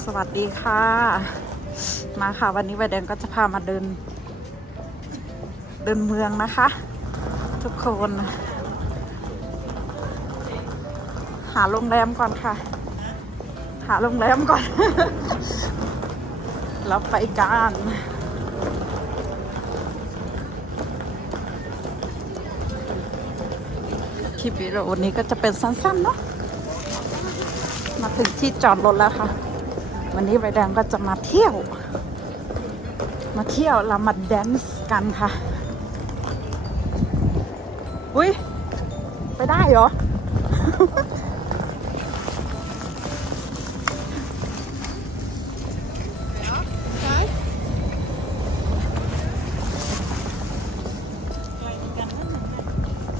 สวัสดีค่ะ มาค่ะ วันนี้ใบแดงก็จะพามาเดิน เดินเมืองนะคะ ทุกคน หาโรงแรมก่อนค่ะ หาโรงแรมก่อน แล้วไปกันคลิปวิดีโอนี้ก็จะเป็นสั้นๆเนาะมาถึงที่จอดรถแล้วค่ะ วันนี้ใบแดงก็จะมาเที่ยว มาเที่ยวเรามาแดนซ์กันค่ะ อุ้ยไปได้เหรอ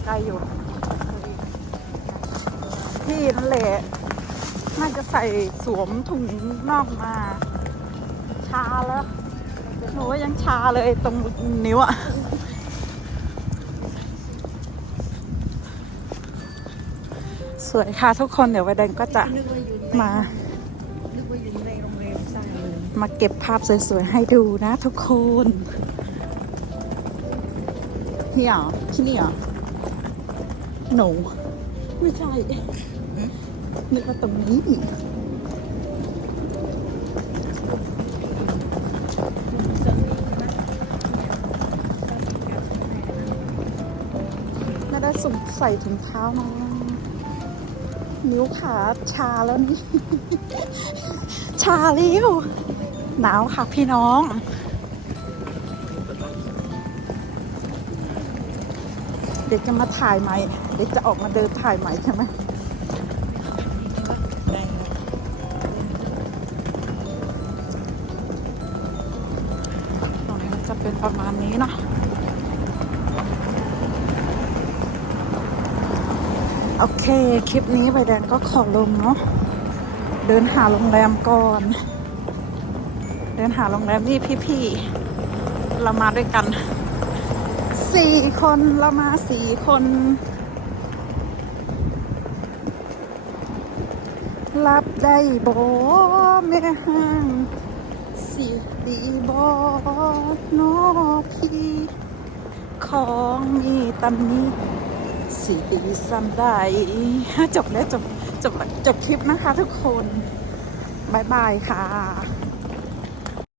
ไกลอยู่พี่นั่นแหละ น่าจะใส่สวมถุงนอกมา ชาแล้ว หนูว่ายังชาเลยตรงนิ้วอะสวยค่ะทุกคนเดี๋ยววันเดนก็จะมา มาเก็บภาพสวยๆ ให้ดูนะทุกคนนี่หรอที่นี่หรอหนูไม่ใช่ นึกว่าตรงนี้ไม่ได้สุ่มใส่ถุงเท้ามานิ้วขาชาแล้วนี่ ชาเลี้ยวหนาวค่ะพี่น้องเด็กจะมาถ่ายใหม่ เด็กจะออกมาเดินถ่ายใหม่ใช่ไหม เป็นประมาณนี้เนาะโอเค คลิปนี้ใบแดงก็ขอลงเนาะเดินหาโรงแรมก่อน เดินหาโรงแรมนี่พี่ๆเรามาด้วยกันสี่คนเรามาสี่คน รับได้โบ่แม่ห้าง สิดีบอกนอพี่ของมีตำนี้สิดีซ้ำได้จบแล้วจบจบจบคลิปนะคะทุกคนบายบายค่ะ